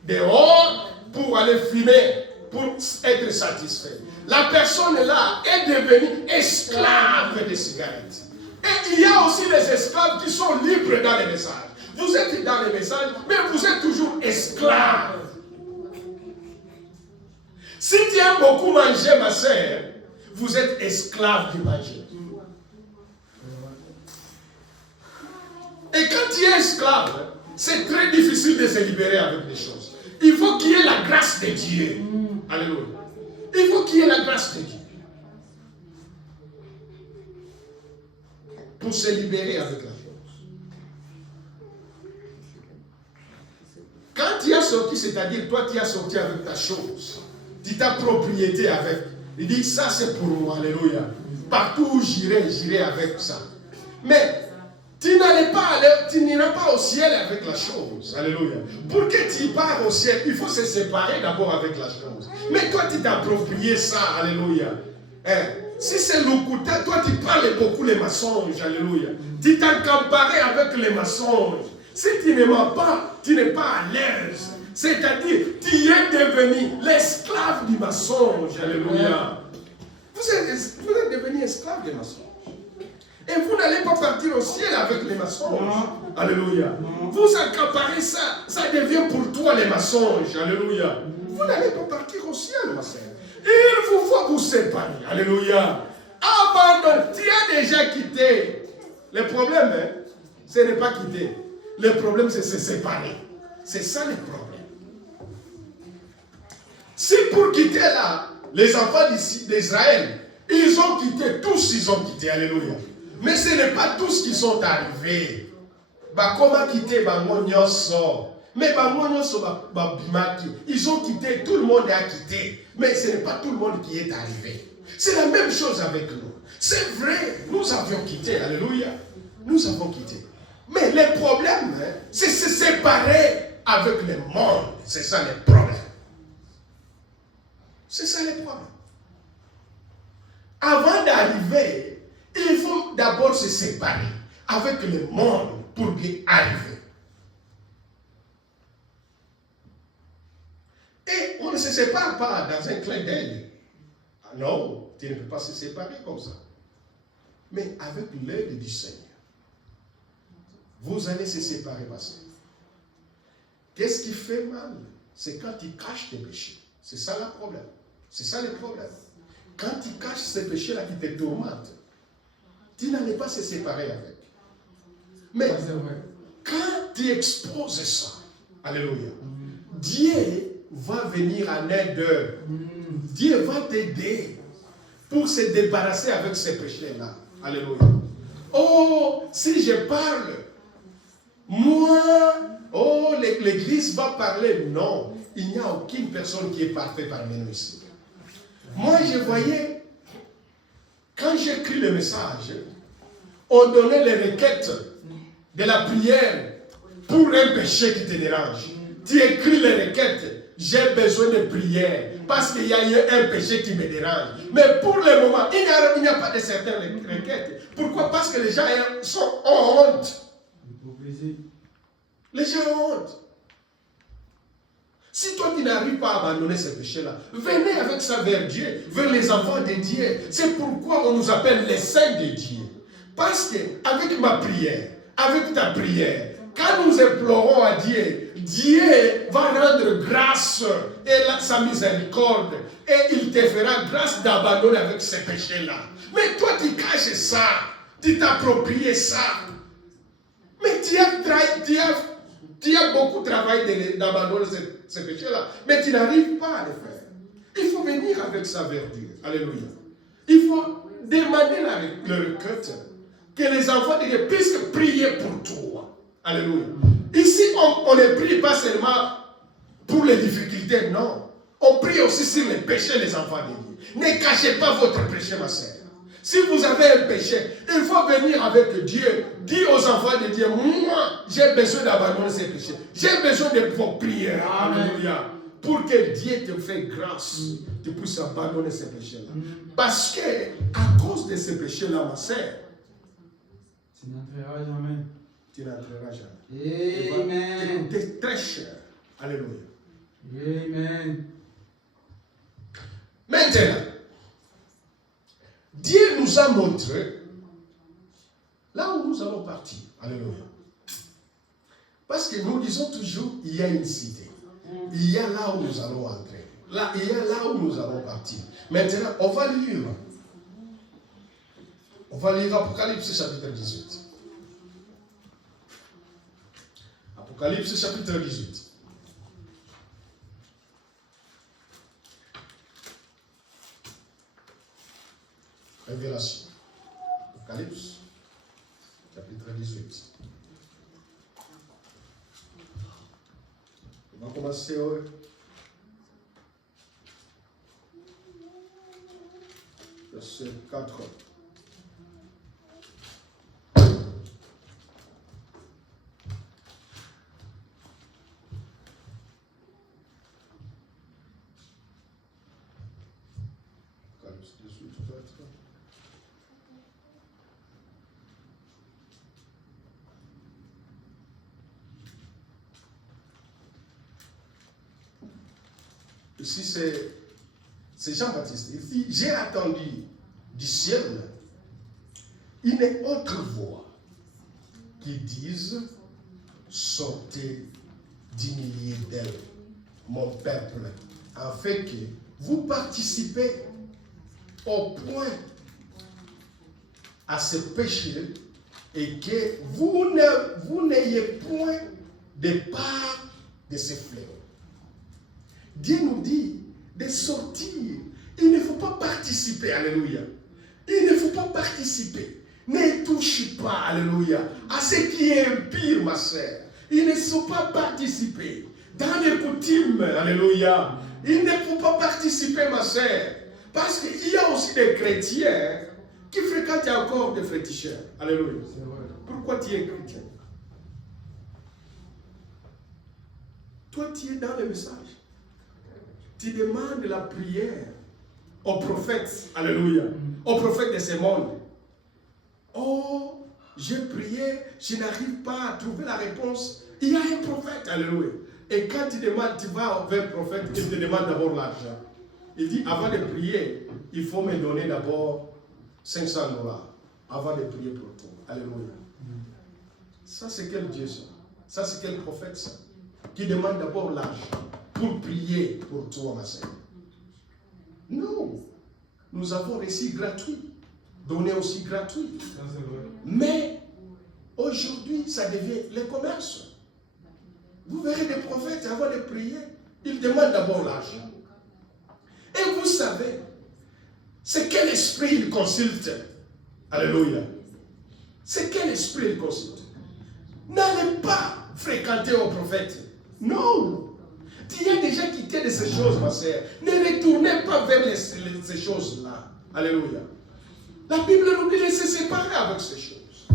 dehors pour aller fumer, pour être satisfait. La personne là est devenue esclave des cigarettes. Et il y a aussi des esclaves qui sont libres dans les messages. Vous êtes dans les messages, mais vous êtes toujours esclave. Si tu aimes beaucoup manger, ma sœur, vous êtes esclave du manger. Et quand tu es esclave, c'est très difficile de se libérer avec des choses. Il faut qu'il y ait la grâce de Dieu. Alléluia. Il faut qu'il y ait la grâce de Dieu. Pour se libérer avec la chose. Quand tu as sorti, c'est-à-dire toi tu as sorti avec ta chose, tu ta propriété avec. Il dit ça c'est pour moi, alléluia. Partout où j'irai avec ça. Mais tu n'iras pas au ciel avec la chose. Alléluia. Pour que tu pars au ciel, il faut se séparer d'abord avec la chose. Mais toi, tu t'appropries ça. Alléluia. Si c'est l'Ukuta, toi, tu parles beaucoup les mensonges. Alléluia. Tu t'encampares avec les mensonges. Si tu ne mens pas, tu n'es pas à l'aise. C'est-à-dire, tu es devenu l'esclave du mensonge. Alléluia. Vous êtes devenu esclave des mensonges. Et vous n'allez pas partir au ciel avec les mensonges. Alléluia. Vous accaparez ça. Ça devient pour toi les mensonges. Alléluia. Vous n'allez pas partir au ciel, ma sœur. Il vous faut vous séparer. Alléluia. Abandonne. Tu as déjà quitté. Le problème, ce n'est pas quitter. Le problème, c'est se séparer. C'est ça le problème. Si pour quitter là, les enfants d'Israël, ils ont quitté. Tous, ils ont quitté. Alléluia. Mais ce n'est pas tous qui sont arrivés. Comment quitter mais ils ont quitté, tout le monde a quitté. Mais ce n'est pas tout le monde qui est arrivé. C'est la même chose avec nous. C'est vrai, nous avions quitté. Alléluia. Nous avons quitté. Mais le problème, c'est se séparer avec le monde. C'est ça le problème. C'est ça le problème. Avant d'arriver, il faut d'abord se séparer. avec le monde pour y arriver. Et on ne se sépare pas dans un clin d'œil. Non, tu ne peux pas se séparer comme ça. Mais avec l'aide du Seigneur, vous allez se séparer, ma sœur. Qu'est-ce qui fait mal? C'est quand tu caches tes péchés. C'est ça le problème. C'est ça le problème. Quand tu caches ces péchés-là qui te tourmentent, tu n'allais pas se séparer avec. Mais quand tu exposes ça, alléluia, Dieu va venir en aide. Dieu va t'aider pour se débarrasser avec ces péchés-là. Alléluia. Oh, si je parle, moi, oh, l'église va parler. Non, il n'y a aucune personne qui est parfaite parmi nous ici. Moi, je voyais, quand j'écris le message, on donnait les requêtes de la prière pour un péché qui te dérange. Tu écris les requêtes, j'ai besoin de prière parce qu'il y a eu un péché qui me dérange. Mais pour le moment, il n'y a pas de certaines requêtes. Pourquoi? Parce que les gens sont en honte. Les gens ont honte. Si toi tu n'arrives pas à abandonner ce péché-là, venez avec ça vers Dieu, vers les enfants de Dieu. C'est pourquoi on nous appelle les saints de Dieu. Parce qu'avec ma prière, avec ta prière, quand nous implorons à Dieu, Dieu va rendre grâce et sa miséricorde. Et il te fera grâce d'abandonner avec ces péchés-là. Mais toi tu caches ça, tu t'appropries ça. Mais tu as beaucoup travaillé d'abandonner ces péchés-là, mais tu n'arrives pas à le faire. Il faut venir avec ça vers Dieu. Alléluia. Il faut demander le requête que les enfants de Dieu puissent prier pour toi. Alléluia. Ici, on ne prie pas seulement pour les difficultés, non. On prie aussi sur les péchés, les enfants de Dieu. Ne cachez pas votre péché, ma sœur. Si vous avez un péché, il faut venir avec Dieu. Dis aux enfants de Dieu, moi, j'ai besoin d'abandonner ces péchés. J'ai besoin de vos prières. Alléluia. Pour que Dieu te fasse grâce, tu puisses abandonner ces péchés-là. Parce que, à cause de ces péchés-là, ma sœur, tu n'entreras jamais. Tu n'entreras jamais. Amen. Tu es très cher. Alléluia. Amen. Maintenant, Dieu nous a montré là où nous allons partir. Alléluia. Parce que nous disons toujours, il y a une cité. Il y a là où nous allons entrer. Là, il y a là où nous allons partir. Maintenant, on va lire. On va lire Apocalypse chapitre 18. Apocalypse chapitre 18. Révélation. Apocalypse, chapitre 18. On va commencer au verset 4. Apocalypse 18, 4. Ici, c'est Jean-Baptiste. Il dit, j'ai attendu du ciel une autre voix qui dise, sortez du milieu d'elle, mon peuple, afin que vous participez au point à ce péché et que vous n'ayez point de part de ce fléau. Dieu nous dit de sortir. Il ne faut pas participer, alléluia. Il ne faut pas participer. Ne touche pas, alléluia, à ce qui est impur, ma sœur. Il ne faut pas participer dans les coutumes, alléluia. Il ne faut pas participer, ma sœur. Parce qu'il y a aussi des chrétiens qui fréquentent encore des féticheurs. Alléluia. Pourquoi tu es chrétien? Toi, tu es dans le message. Tu demandes la prière au prophète, alléluia, au prophète de ce monde. Oh, j'ai prié, je n'arrive pas à trouver la réponse. Il y a un prophète, alléluia. Et quand tu demandes, tu vas vers le prophète, il te demande d'abord l'argent. Il dit, avant de prier, il faut me donner d'abord $500 avant de prier pour toi. Alléluia. Ça, c'est quel Dieu ça? Ça, c'est quel prophète ça? Qui demande d'abord l'argent pour prier pour toi, ma sœur. Non. Nous avons reçu gratuit. Donné aussi gratuit. Mais aujourd'hui, ça devient le commerce. Vous verrez des prophètes, avant de prier, ils demandent d'abord l'argent. Et vous savez, c'est quel esprit ils consultent. Alléluia. C'est quel esprit ils consultent. N'allez pas fréquenter un prophète. Non. Il y a déjà quitté de ces choses, ma sœur. Ne retournez pas vers ces choses-là. Alléluia. La Bible nous dit de se séparer avec ces choses.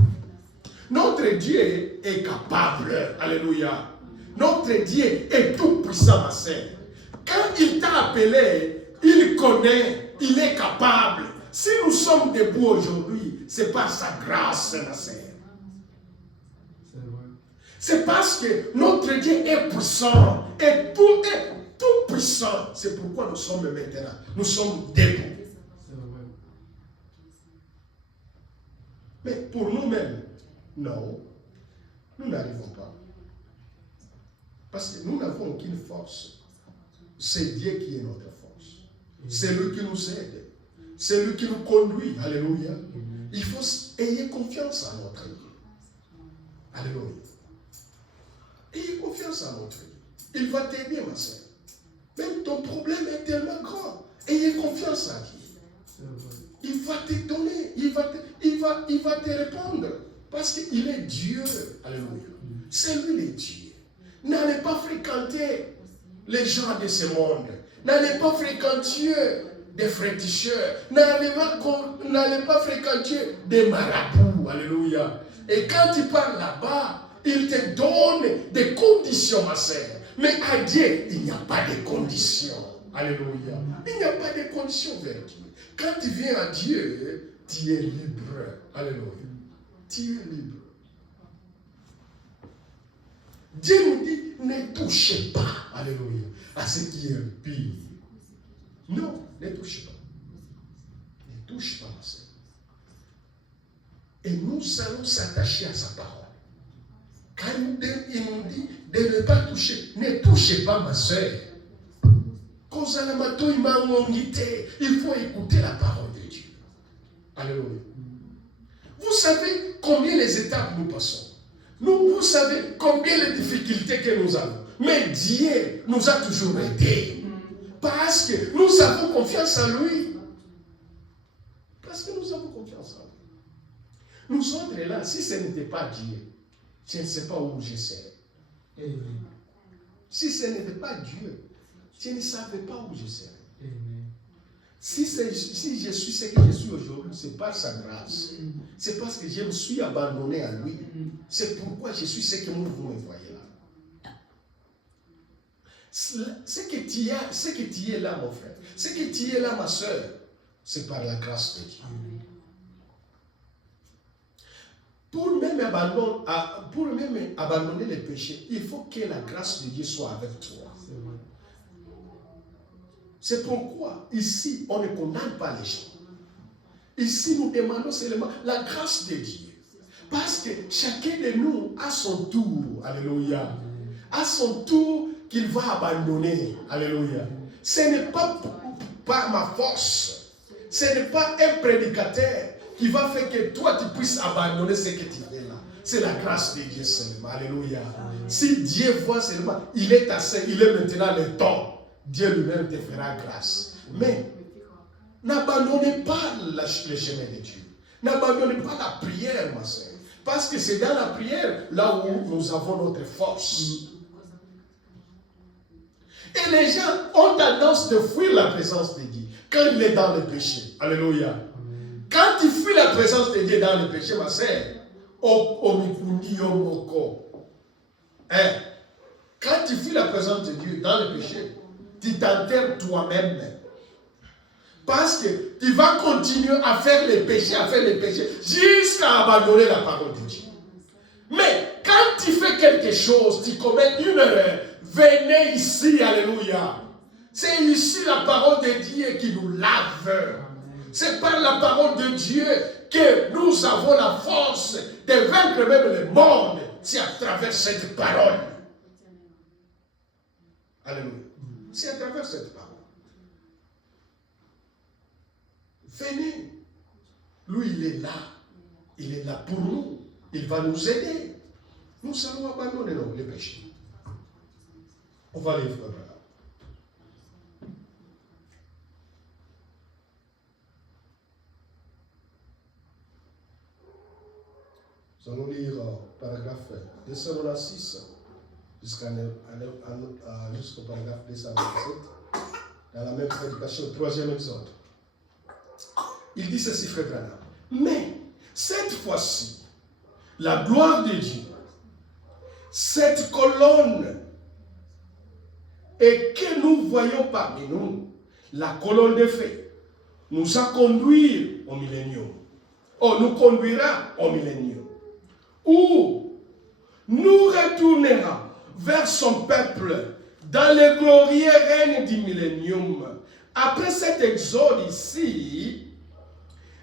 Notre Dieu est capable. Alléluia. Notre Dieu est tout puissant, ma sœur. Quand il t'a appelé, il connaît, il est capable. Si nous sommes debout aujourd'hui, c'est par sa grâce, ma sœur. C'est parce que notre Dieu est puissant et tout puissant. C'est pourquoi nous sommes maintenant. Nous sommes debout. Mais pour nous-mêmes, non, nous n'arrivons pas. Parce que nous n'avons aucune force. C'est Dieu qui est notre force. C'est lui qui nous aide. C'est lui qui nous conduit. Alléluia. Il faut ayez confiance en notre Dieu. Alléluia. Ayez confiance en notre Dieu. Il va t'aider, ma soeur. Même ton problème est tellement grand. Ayez confiance en Dieu. Il va te donner. Il va te répondre. Parce qu'il est Dieu. Alléluia. C'est lui le Dieu. N'allez pas fréquenter les gens de ce monde. N'allez pas fréquenter des féticheurs. N'allez pas fréquenter des marabouts. Alléluia. Et quand tu parles là-bas, il te donne des conditions, ma sœur. Mais à Dieu, il n'y a pas de conditions. Alléluia. Il n'y a pas de conditions vers Dieu. Quand tu viens à Dieu, tu es libre. Alléluia. Tu es libre. Dieu nous dit, ne touchez pas, alléluia, à ce qui est impie. Non, ne touchez pas. Ne touche pas, ma sœur. Et nous allons s'attacher à sa parole. Quand il nous dit de ne pas toucher, ne touchez pas, ma sœur. Il faut écouter la parole de Dieu. Alléluia. Vous savez combien les étapes nous passons. Vous savez combien les difficultés que nous avons. Mais Dieu nous a toujours aidés. Parce que nous avons confiance en lui. Parce que nous avons confiance en lui. Nous autres là, si ce n'était pas Dieu, je ne sais pas où je serais. Si ce n'était pas Dieu, je ne savais pas où je serais. Si je suis ce que je suis aujourd'hui, c'est par sa grâce. C'est parce que je me suis abandonné à lui. C'est pourquoi je suis ce que vous me voyez là. Ce que tu es là, mon frère, ce que tu es là, ma soeur, c'est par la grâce de Dieu. Pour même abandonner les péchés, il faut que la grâce de Dieu soit avec toi. C'est pourquoi, ici, on ne condamne pas les gens. Ici, nous demandons seulement la grâce de Dieu. Parce que chacun de nous a son tour. Alléluia. A son tour qu'il va abandonner. Alléluia. Ce n'est pas par ma force. Ce n'est pas un prédicateur qui va faire que toi, tu puisses abandonner ce que tu fais là. C'est la grâce de Dieu seulement. Alléluia. Si Dieu voit seulement, il est assez, il est maintenant le temps. Dieu lui-même te fera grâce. Mais n'abandonnez pas le chemin de Dieu. N'abandonnez pas la prière, ma soeur. Parce que c'est dans la prière là où nous avons notre force. Et les gens ont tendance de fuir la présence de Dieu quand il est dans le péché. Alléluia. Quand tu fuis la présence de Dieu dans le péché, ma soeur, quand tu fuis la présence de Dieu dans le péché, tu t'enterres toi-même. Parce qu'il va continuer à faire les péchés, jusqu'à abandonner la parole de Dieu. Mais quand tu fais quelque chose, tu commets une erreur, venez ici, alléluia. C'est ici la parole de Dieu qui nous lave. C'est par la parole de Dieu que nous avons la force de vaincre même le monde. C'est à travers cette parole. Alléluia. C'est à travers cette parole. Venez. Lui, il est là. Il est là pour nous. Il va nous aider. Nous allons abandonner les péchés. On va les faire là. Nous allons lire paragraphe 296 jusqu'au paragraphe 227 dans la même prédication, troisième exode. Il dit ceci, frère Branham. Mais cette fois-ci, la gloire de Dieu, cette colonne, et que nous voyons parmi nous, la colonne de feu, nous a conduit au millénium. Oh, nous conduira au millénium. Où nous retournera vers son peuple dans le glorieux règne du millénium. Après cet exode ici,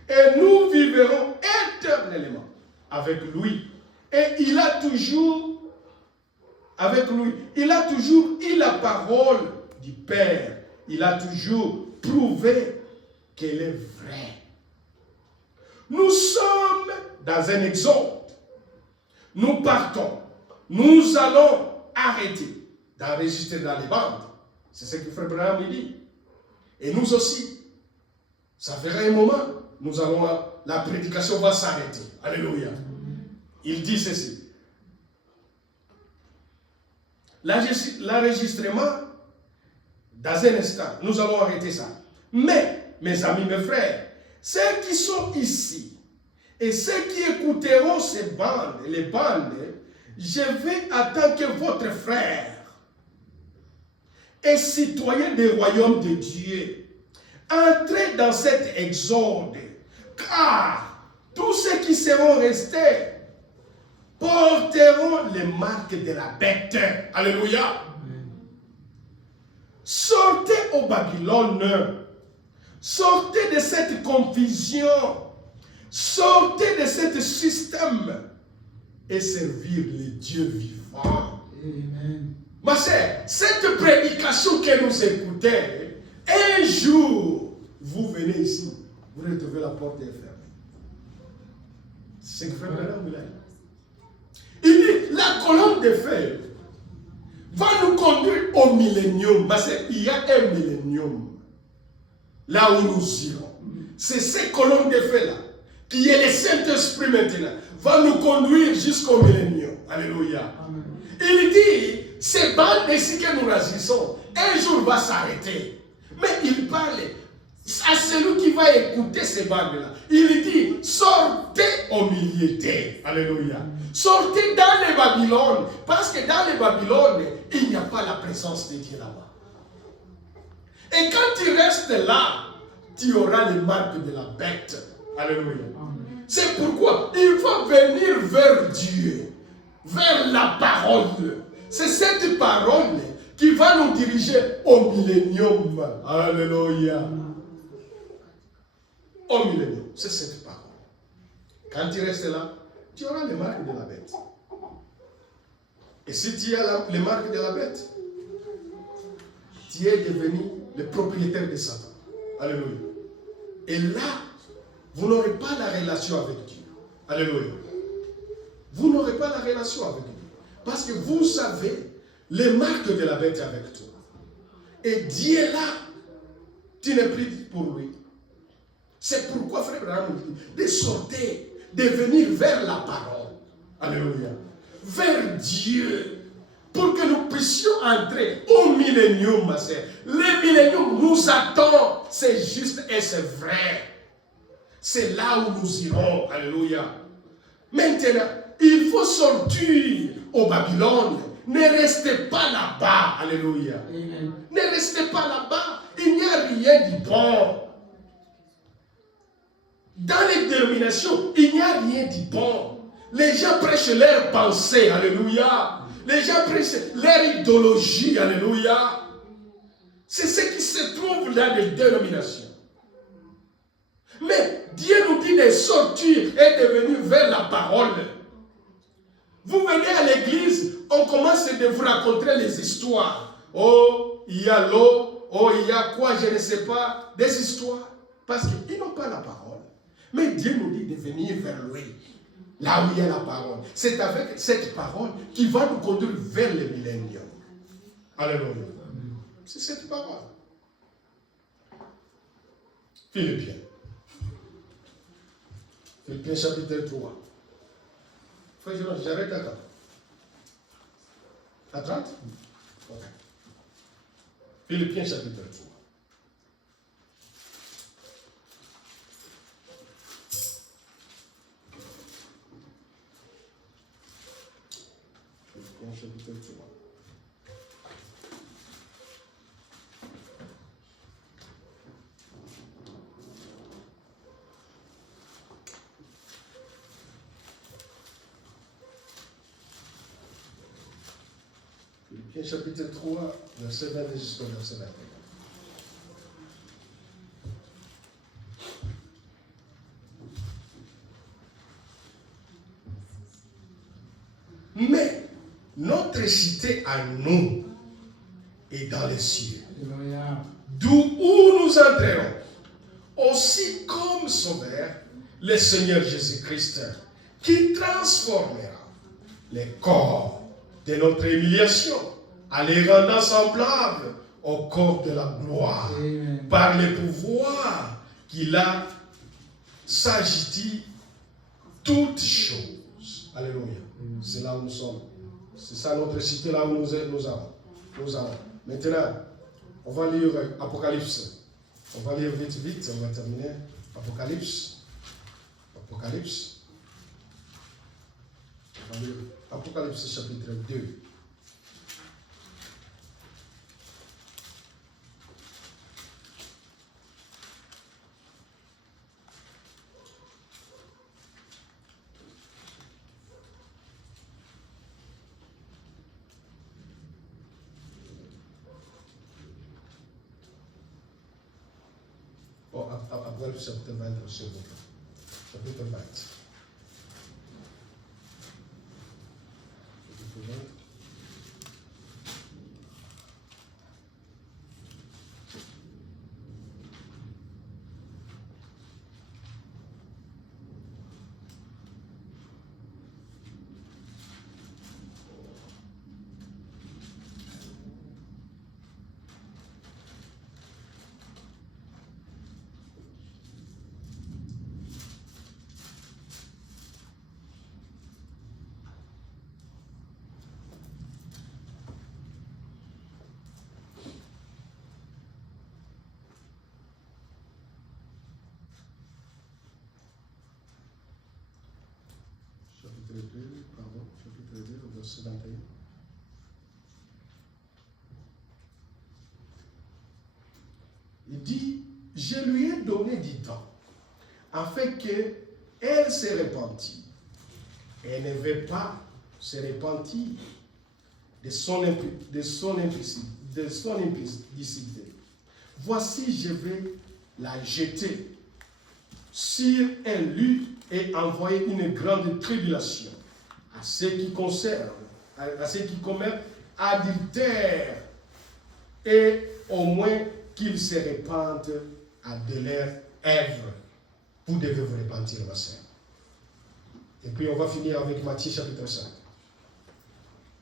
et nous vivrons éternellement avec lui. Et il a toujours, avec lui, il a toujours eu la parole du Père. Il a toujours prouvé qu'elle est vraie. Nous sommes dans un exode. Nous partons. Nous allons arrêter d'enregistrer dans les bandes. C'est ce que Frère Branham dit. Et nous aussi, ça fera un moment, la prédication va s'arrêter. Alléluia. Il dit ceci. L'enregistrement, dans un instant, nous allons arrêter ça. Mais, mes amis, mes frères, ceux qui sont ici, et ceux qui écouteront les bandes, je vais attendre que votre frère et citoyen du royaume de Dieu entre dans cet exode, car tous ceux qui seront restés porteront les marques de la bête. Alléluia. Sortez au Babylone, sortez de cette confusion. Sortez de ce système et servir le Dieu vivant. Amen. Ma sœur, cette prédication que nous écoutons, un jour, vous venez ici, vous retrouvez la porte est fermée. C'est ce que Frère Branham dit. Il dit, la colonne de feu va nous conduire au millénium. Ma sœur, il y a un millénium là où nous irons. C'est ces colonnes de feu là qui est le Saint-Esprit maintenant, va nous conduire jusqu'au millénium. Alléluia. Amen. Il dit, ces bandes ici que nous agissons, un jour va s'arrêter. Mais il parle à celui qui va écouter ces bandes-là. Il dit, sortez au milieu d'eux. Alléluia. Sortez dans les Babylones, parce que dans les Babylones, il n'y a pas la présence de Dieu là-bas. Et quand tu restes là, tu auras les marques de la bête. Alléluia. C'est pourquoi il faut venir vers Dieu, vers la parole. C'est cette parole qui va nous diriger au millénium. Alléluia. Au millénium, c'est cette parole. Quand tu restes là, tu auras les marques de la bête. Et si tu as les marques de la bête, tu es devenu le propriétaire de Satan. Alléluia. Et là, vous n'aurez pas la relation avec Dieu. Alléluia. Vous n'aurez pas la relation avec Dieu. Parce que vous savez les marques de la bête avec toi. Et Dieu est là. Tu n'es plus pour lui. C'est pourquoi, frère Branham dit de sortir, de venir vers la parole. Alléluia. Vers Dieu. Pour que nous puissions entrer au millénium, ma sœur. Le millénium nous attend. C'est juste et c'est vrai. C'est là où nous irons. Alléluia. Maintenant, il faut sortir au Babylone. Ne restez pas là-bas. Alléluia. Amen. Ne restez pas là-bas. Il n'y a rien de bon. Dans les dénominations, il n'y a rien de bon. Les gens prêchent leur pensée, alléluia. Les gens prêchent leur idéologie, alléluia. C'est ce qui se trouve dans les dénominations. Mais Dieu nous dit de sortir et de venir vers la parole. Vous venez à l'église, on commence de vous raconter les histoires. Oh, il y a l'eau, oh, il y a quoi, je ne sais pas, des histoires. Parce qu'ils n'ont pas la parole. Mais Dieu nous dit de venir vers lui, là où il y a la parole. C'est avec cette parole qui va nous conduire vers le millénium. Alléluia. C'est cette parole. Philippiens. Philippiens chapitre 3. Frère Jérôme, j'arrête à quand? À 30? Ok. Philippiens chapitre 3. Philippiens chapitre 3. Philippiens chapitre 3, verset 20 jusqu'au verset 21. Mais notre cité à nous est dans les cieux, d'où où nous entrerons, aussi comme sauveur, le Seigneur Jésus-Christ, qui transformera les corps de notre humiliation en les rendant semblables au corps de la gloire. Amen. Par le pouvoir qu'il a s'agit toutes choses. Alléluia. C'est là où nous sommes. C'est ça notre cité, là où nous allons. Maintenant, on va lire Apocalypse. On va lire vite, on va terminer. Apocalypse. On va lire Apocalypse chapitre 2. Apocalypse chapitre 20, s'il vous plaît. Chapitre 20. Chapitre 2, verset 21. Il dit, je lui ai donné du temps, afin qu'elle se répandit. Elle ne veut pas se repentir de son impudicité. Voici, je vais la jeter sur un lit et envoyer une grande tribulation à ceux qui concernent, à ceux qui commettent adultère, et au moins qu'ils se répandent à de leurs œuvres. Vous devez vous repentir, ma sœur. Et puis on va finir avec Matthieu chapitre 5.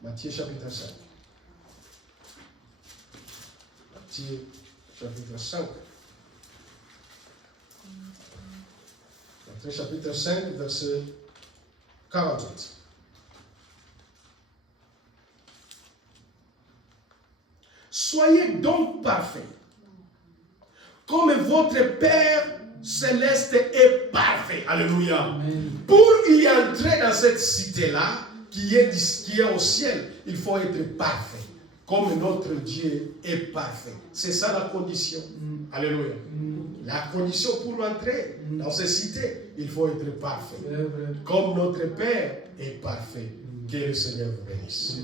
Matthieu chapitre 5. Matthieu chapitre 5. Matthieu chapitre 5, verset 48. Soyez donc parfaits, comme votre Père céleste est parfait. Alléluia. Amen. Pour y entrer dans cette cité-là, qui est au ciel, il faut être parfait, comme notre Dieu est parfait. C'est ça la condition. Alléluia. La condition pour entrer dans ces cités, il faut être parfait. C'est vrai. Comme notre Père est parfait. Que le Seigneur vous bénisse.